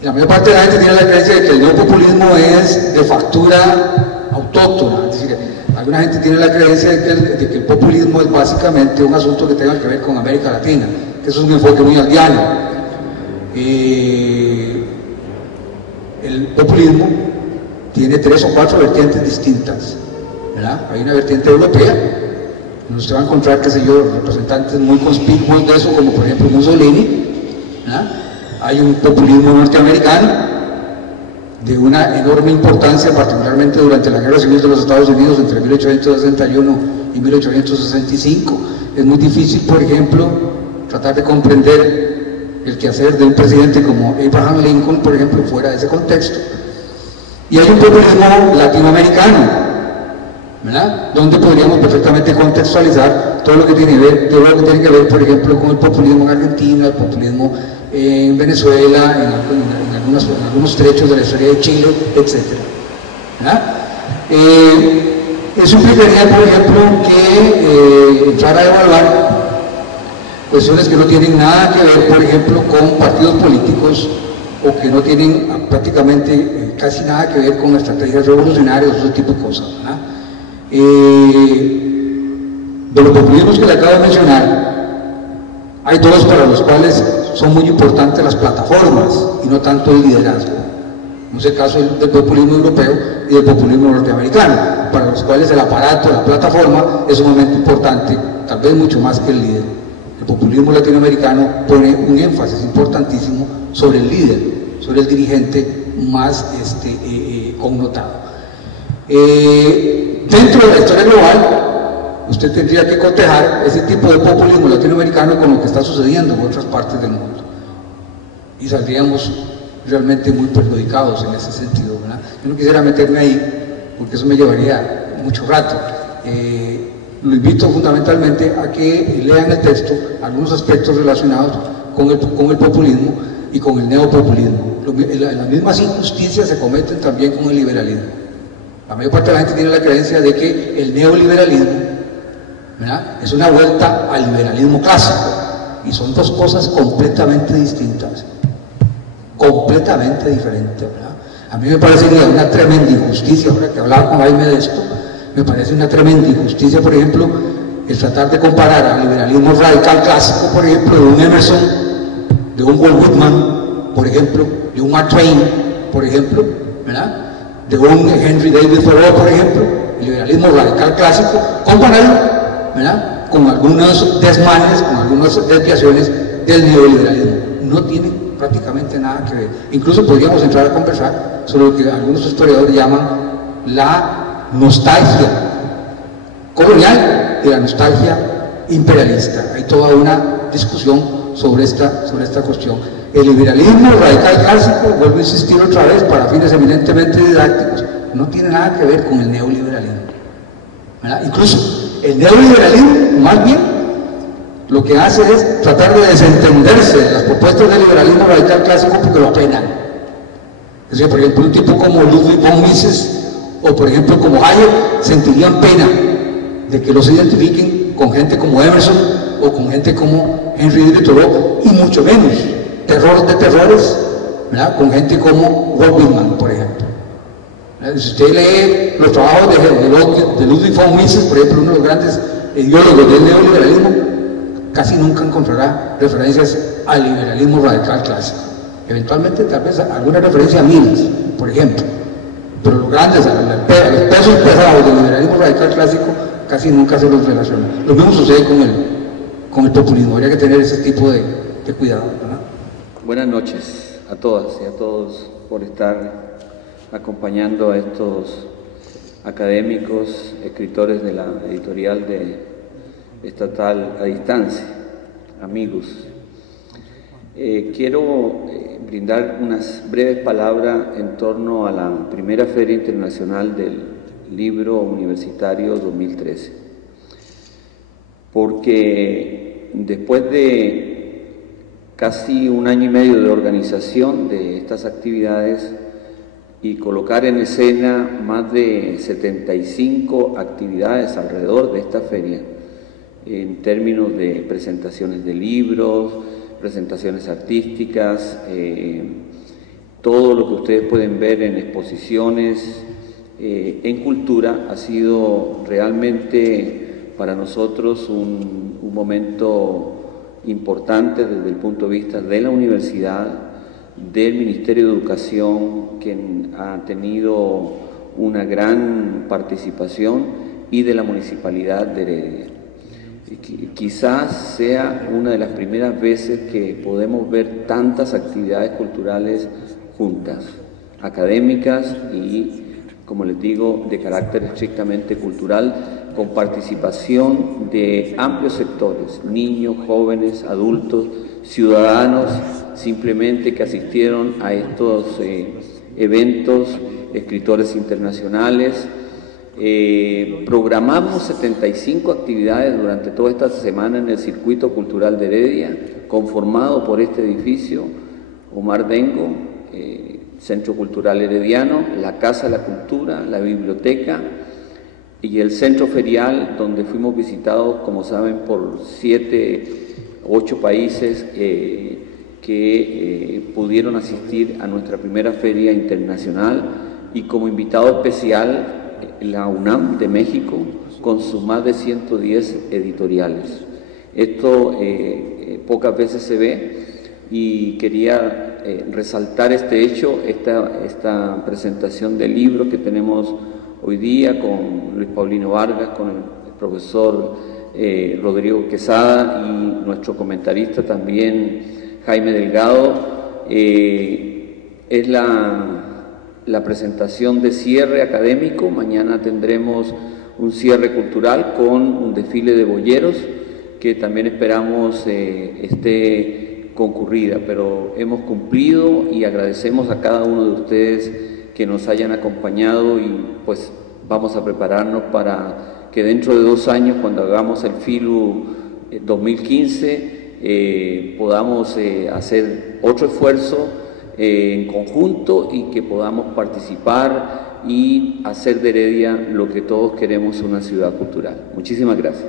Y la mayor parte de la gente tiene la creencia de que el neopopulismo es de factura autóctona, es decir, alguna gente tiene la creencia de que el populismo es básicamente un asunto que tenga que ver con América Latina, que eso es un enfoque muy aldeano. El populismo tiene 3 o 4 vertientes distintas, ¿verdad? Hay una vertiente europea, donde usted va a encontrar, qué sé yo, representantes muy conspicuos de eso, como por ejemplo Mussolini, ¿verdad? Hay un populismo norteamericano de una enorme importancia, particularmente durante la Guerra Civil de los Estados Unidos entre 1861 y 1865. Es muy difícil, por ejemplo, tratar de comprender el quehacer de un presidente como Abraham Lincoln, por ejemplo, fuera de ese contexto. Y hay un populismo latinoamericano, ¿verdad? Donde podríamos perfectamente contextualizar todo lo que tiene que ver, por ejemplo, con el populismo en Argentina, el populismo en Venezuela, en algunos trechos de la historia de Chile, etc. Eso implicaría, por ejemplo, que entrar a evaluar cuestiones que no tienen nada que ver, por ejemplo, con partidos políticos o que no tienen prácticamente casi nada que ver con estrategias revolucionarias, ese tipo de cosas. De los populismos que le acabo de mencionar, hay dos para los cuales son muy importantes las plataformas y no tanto el liderazgo. No es el caso del populismo europeo y del populismo norteamericano, para los cuales el aparato, la plataforma, es sumamente importante, tal vez mucho más que el líder. El populismo latinoamericano pone un énfasis importantísimo sobre el líder, sobre el dirigente más connotado. Dentro de la historia global, usted tendría que cotejar ese tipo de populismo latinoamericano con lo que está sucediendo en otras partes del mundo. Y saldríamos realmente muy perjudicados en ese sentido, ¿verdad? Yo no quisiera meterme ahí, porque eso me llevaría mucho rato. Lo invito fundamentalmente a que lean el texto algunos aspectos relacionados con el populismo y con el neopopulismo. Las mismas injusticias se cometen también con el liberalismo. La mayor parte de la gente tiene la creencia de que el neoliberalismo, ¿verdad?, es una vuelta al liberalismo clásico, y son dos cosas completamente distintas, completamente diferentes, ¿verdad? A mí me parecería una tremenda injusticia, ahora que hablaba con Jaime de esto, me parece una tremenda injusticia, por ejemplo, el tratar de comparar al liberalismo radical clásico, por ejemplo, de un Emerson, de un Walt Whitman, por ejemplo, de un Mark Twain, por ejemplo, ¿verdad?, de un Henry David Thoreau, por ejemplo, el liberalismo radical clásico, compararlo, ¿verdad?, con algunos desmanes, con algunas desviaciones del neoliberalismo. No tiene prácticamente nada que ver. Incluso podríamos entrar a conversar sobre lo que algunos historiadores llaman la nostalgia colonial y la nostalgia imperialista. Hay toda una discusión sobre esta cuestión. El liberalismo radical clásico, vuelvo a insistir otra vez, para fines eminentemente didácticos, no tiene nada que ver con el neoliberalismo, ¿verdad? Incluso el neoliberalismo, más bien, lo que hace es tratar de desentenderse de las propuestas del liberalismo radical clásico porque lo apenan. O sea, por ejemplo, un tipo como Ludwig von Mises o por ejemplo como Hayek sentirían pena de que los identifiquen con gente como Emerson o con gente como Henry David Thoreau, y mucho menos terror de terrores, ¿verdad?, con gente como Walt Whitman, por ejemplo. Si usted lee los trabajos de Ludwig von Mises, por ejemplo, uno de los grandes ideólogos del neoliberalismo, casi nunca encontrará referencias al liberalismo radical clásico. Eventualmente, tal vez alguna referencia a Mises, por ejemplo, pero los grandes, los pesos pesados del liberalismo radical clásico casi nunca se los relacionan. Lo mismo sucede con el populismo. Habría que tener ese tipo de cuidado, ¿verdad? Buenas noches a todas y a todos por estar acompañando a estos académicos, escritores de la editorial de Estatal a Distancia, amigos. Quiero brindar unas breves palabras en torno a la primera Feria Internacional del Libro Universitario 2013, porque después de casi un año y medio de organización de estas actividades y colocar en escena más de 75 actividades alrededor de esta feria, en términos de presentaciones de libros, presentaciones artísticas, todo lo que ustedes pueden ver en exposiciones, en cultura, ha sido realmente para nosotros un momento importante desde el punto de vista de la universidad, del Ministerio de Educación, que ha tenido una gran participación, y de la Municipalidad de Heredia. Quizás sea una de las primeras veces que podemos ver tantas actividades culturales juntas, académicas y, como les digo, de carácter estrictamente cultural, con participación de amplios sectores, niños, jóvenes, adultos, ciudadanos, simplemente que asistieron a estos eventos, escritores internacionales. Programamos 75 actividades durante toda esta semana en el Circuito Cultural de Heredia, conformado por este edificio, Omar Dengo, Centro Cultural Herediano, la Casa de la Cultura, la Biblioteca y el Centro Ferial, donde fuimos visitados, como saben, por 8 países que pudieron asistir a nuestra primera feria internacional, y como invitado especial la UNAM de México, con sus más de 110 editoriales. Esto pocas veces se ve, y quería resaltar este hecho, esta presentación de libros que tenemos hoy día con Luis Paulino Vargas, con el profesor Rodrigo Quesada y nuestro comentarista también Jaime Delgado. Es la presentación de cierre académico. Mañana tendremos un cierre cultural con un desfile de boyeros que también esperamos esté concurrida, pero hemos cumplido y agradecemos a cada uno de ustedes que nos hayan acompañado, y pues vamos a prepararnos para que dentro de 2 años, cuando hagamos el FILU 2015, podamos hacer otro esfuerzo en conjunto, y que podamos participar y hacer de Heredia lo que todos queremos, una ciudad cultural. Muchísimas gracias.